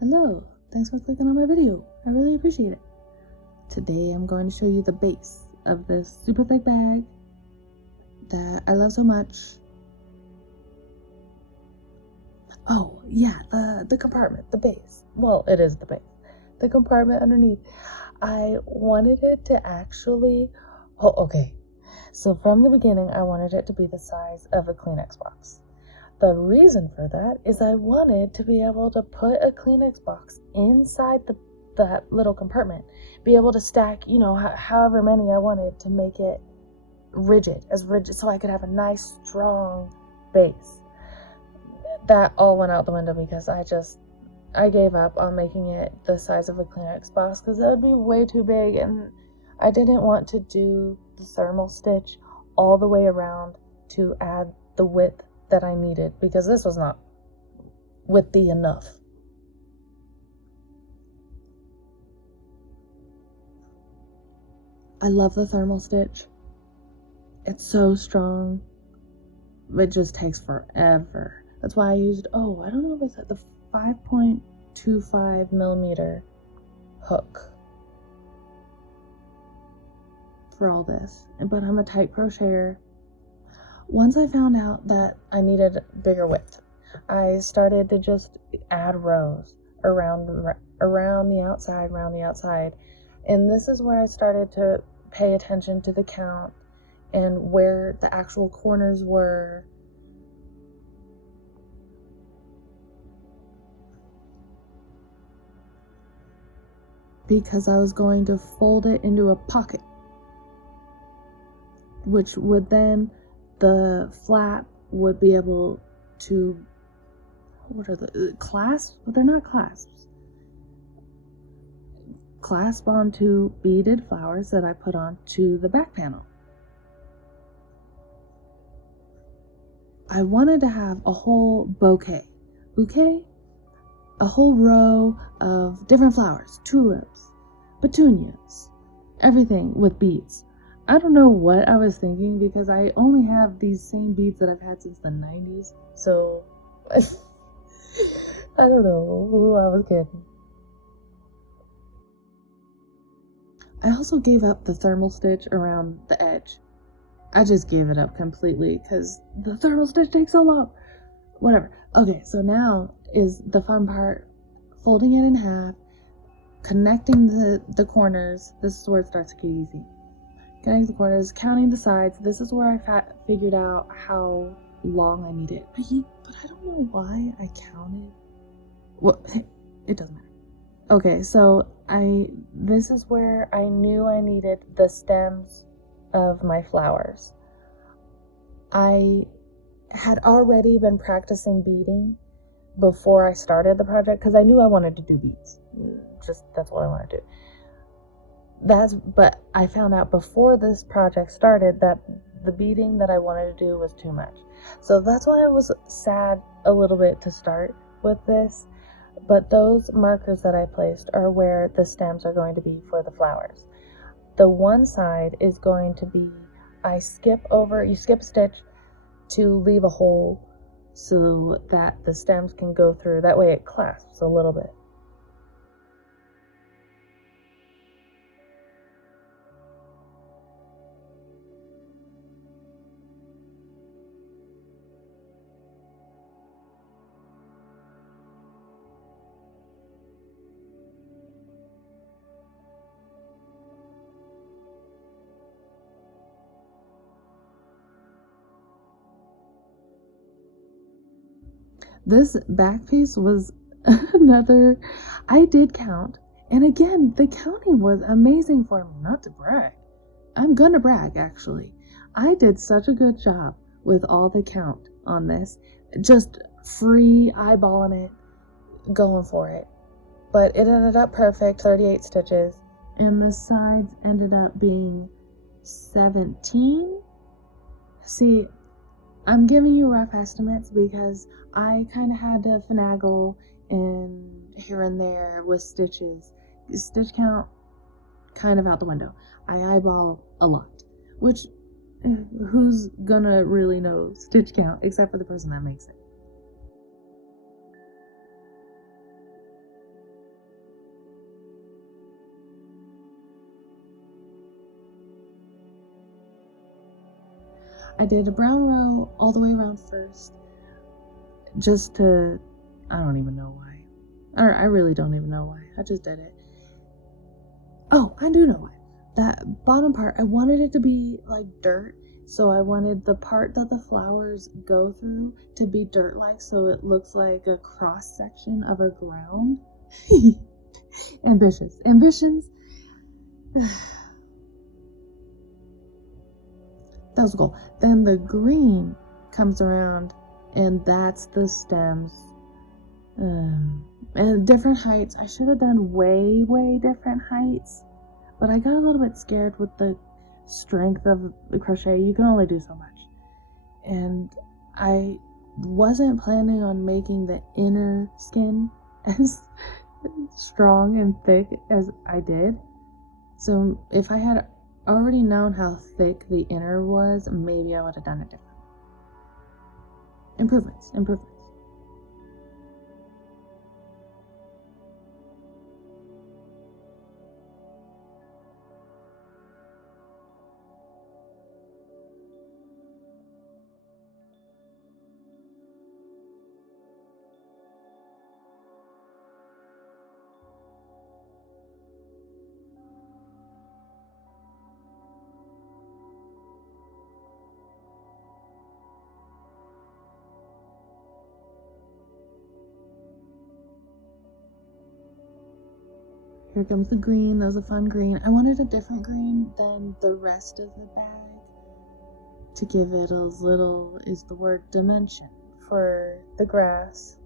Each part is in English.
Hello, thanks for clicking on my video. I really appreciate it. Today I'm going to show you the base of this super thick bag that I love so much. Oh yeah, the compartment, the base. Well, it is the base. The compartment underneath. I wanted it to actually, okay. So from the beginning, I wanted it to be the size of a Kleenex box. The reason for that is I wanted to be able to put a Kleenex box inside that little compartment, be able to stack, however many I wanted to make it as rigid, so I could have a nice, strong base. That all went out the window because I gave up on making it the size of a Kleenex box because that would be way too big, and I didn't want to do the thermal stitch all the way around to add the width that I needed, because this was not widthy enough. I love the thermal stitch. It's so strong. It just takes forever. That's why I used, I don't know if I said the 5.25 millimeter hook for all this. But I'm a tight crocheter. Once I found out that I needed bigger width, I started to just add rows around the outside, and this is where I started to pay attention to the count and where the actual corners were. Because I was going to fold it into a pocket, which would then, the flap would be able to, what are the clasps? But they're not clasps. Clasp onto beaded flowers that I put onto the back panel. I wanted to have a whole bouquet, a whole row of different flowers, tulips, petunias, everything with beads. I don't know what I was thinking, because I only have these same beads that I've had since the 90s, so I don't know who I was kidding. I also gave up the thermal stitch around the edge. I just gave it up completely because the thermal stitch takes so long. Whatever. Okay, so now is the fun part, folding it in half, connecting the corners. This is where it starts to get easy. Connecting the corners, counting the sides. This is where I figured out how long I need it. But I don't know why I counted. Well, it doesn't matter. Okay, so this is where I knew I needed the stems of my flowers. I had already been practicing beading before I started the project because I knew I wanted to do beads. That's what I wanted to do. But I found out before this project started that the beading that I wanted to do was too much. So that's why I was sad a little bit to start with this. But those markers that I placed are where the stems are going to be for the flowers. The one side is going to be, you skip a stitch to leave a hole so that the stems can go through. That way it clasps a little bit. This back piece was another, I did count, and again, the counting was amazing for me, not to brag. I'm gonna brag, actually. I did such a good job with all the count on this, just free eyeballing it, going for it. But it ended up perfect, 38 stitches, and the sides ended up being 17. See, I'm giving you rough estimates because I kind of had to finagle in here and there with stitches. Stitch count kind of out the window. I eyeball a lot, which who's gonna really know stitch count except for the person that makes it? I did a brown row all the way around first, just to, I don't even know why. I really don't even know why. I just did it. Oh, I do know why. That bottom part, I wanted it to be like dirt, so I wanted the part that the flowers go through to be dirt-like, so it looks like a cross-section of a ground. Ambitions. That was cool. Then the green comes around, and that's the stems. And different heights. I should have done way different heights, but I got a little bit scared with the strength of the crochet. You can only do so much. And I wasn't planning on making the inner skin as strong and thick as I did. So if I had already known how thick the inner was, maybe I would have done it different. Improvements. Here comes the green. That was a fun green. I wanted a different green than the rest of the bag to give it a little, is the word, dimension for the grass.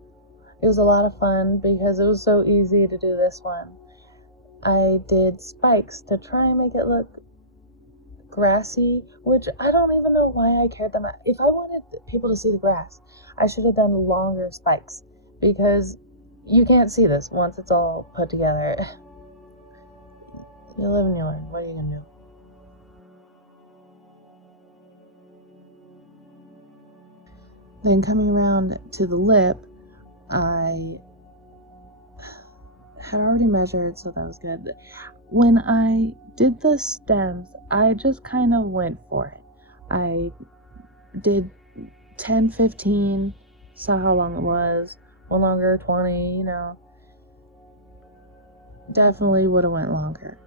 It was a lot of fun because it was so easy to do this one. I did spikes to try and make it look grassy, which I don't even know why I cared that much. If I wanted people to see the grass, I should have done longer spikes, because you can't see this once it's all put together. You live and you learn. What are you gonna do? Then coming around to the lip, I had already measured, so that was good. When I did the stems, I just kind of went for it. I did 10, 15, saw how long it was, one longer, 20, definitely would have went longer.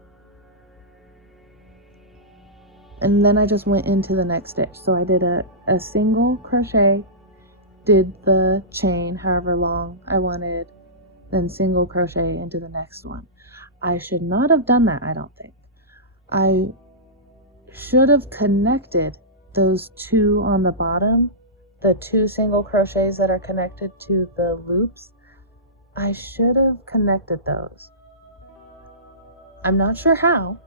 And then I just went into the next stitch. So I did a single crochet, did the chain however long I wanted, then single crochet into the next one. I should not have done that, I don't think. I should have connected those two on the bottom, the two single crochets that are connected to the loops. I should have connected those. I'm not sure how,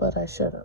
but I should have.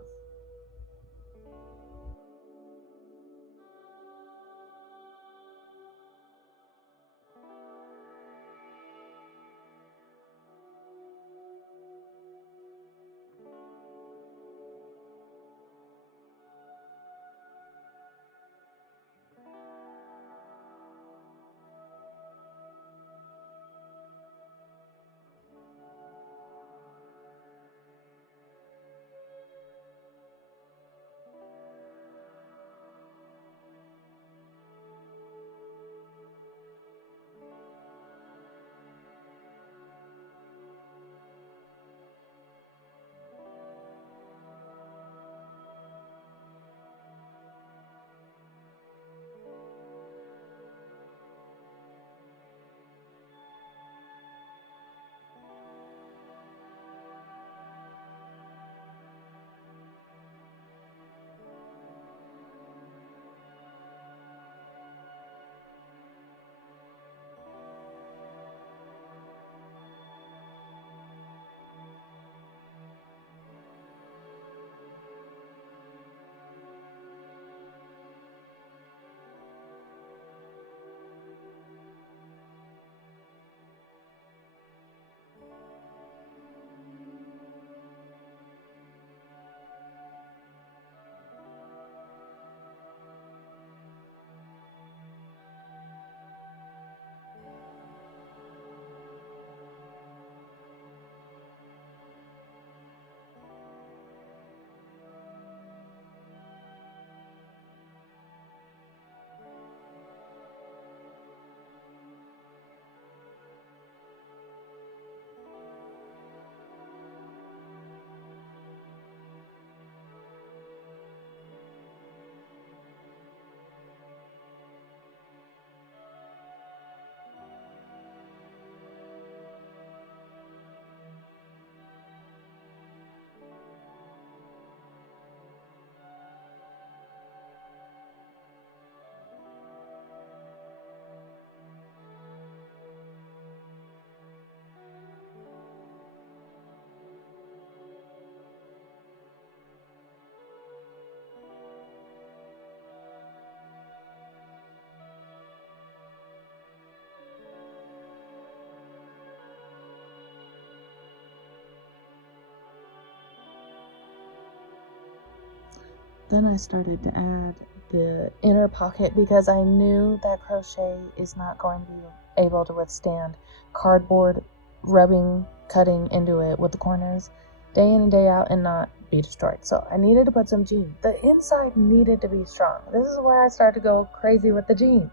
Then I started to add the inner pocket because I knew that crochet is not going to be able to withstand cardboard rubbing, cutting into it with the corners day in and day out and not be destroyed. So I needed to put some jeans. The inside needed to be strong. This is where I started to go crazy with the jeans.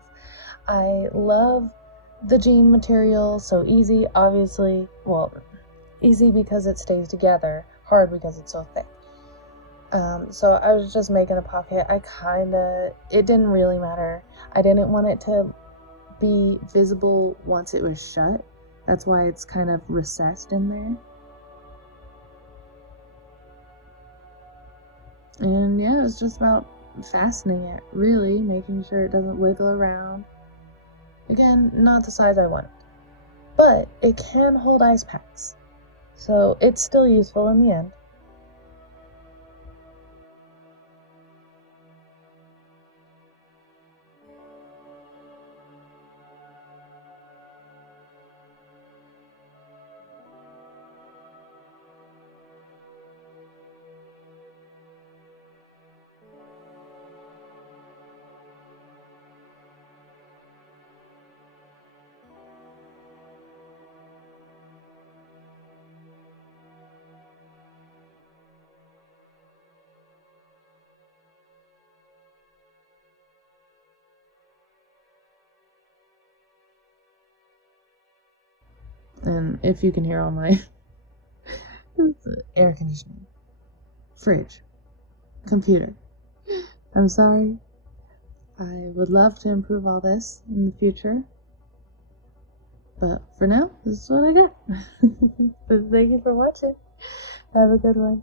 I love the jean material, so easy, obviously. Well, easy because it stays together, hard because it's so thick. So I was just making a pocket. It didn't really matter. I didn't want it to be visible once it was shut. That's why it's kind of recessed in there. And yeah, it's just about fastening it, really, making sure it doesn't wiggle around. Again, not the size I wanted, but it can hold ice packs, so it's still useful in the end. And if you can hear all my air conditioning, fridge, computer, I'm sorry. I would love to improve all this in the future, but for now, this is what I got. But thank you for watching. Have a good one.